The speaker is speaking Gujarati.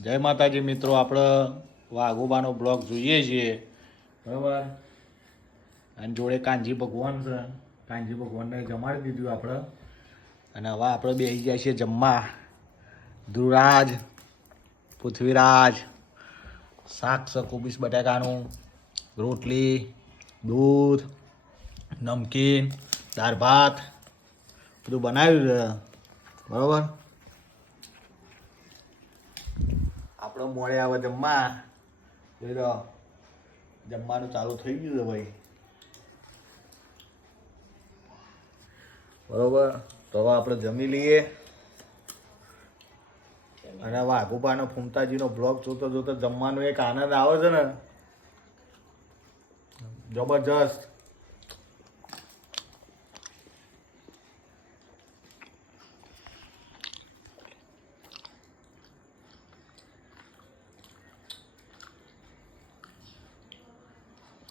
જય માતાજી મિત્રો, આપણે વાઘોબાનો બ્લોગ જોઈએ છીએ બરાબર. અને જોડે કાનજી ભગવાન છે. કાનજી ભગવાનને જમાડી દીધું આપણે. અને હવે આપણે બેસી જાય છીએ જમવા. ધ્રુવરાજ, પૃથ્વીરાજ, શાક છે કોબીસ બટાકાનું, રોટલી, દૂધ, નમકીન, દાળ ભાત બધું બનાવ્યું છે બરાબર. આપણે મોડે આવે જમવા. જોઈ લો જમવાનું ચાલુ થઈ ગયું છે ભાઈ બરોબર. તો હવે આપણે જમી લઈએ. અને વાઘુબાનો ફૂમતાજીનો બ્લોગ જોતો જોતો જમવાનો એક આનંદ આવે છે ને, જબરજસ્ત.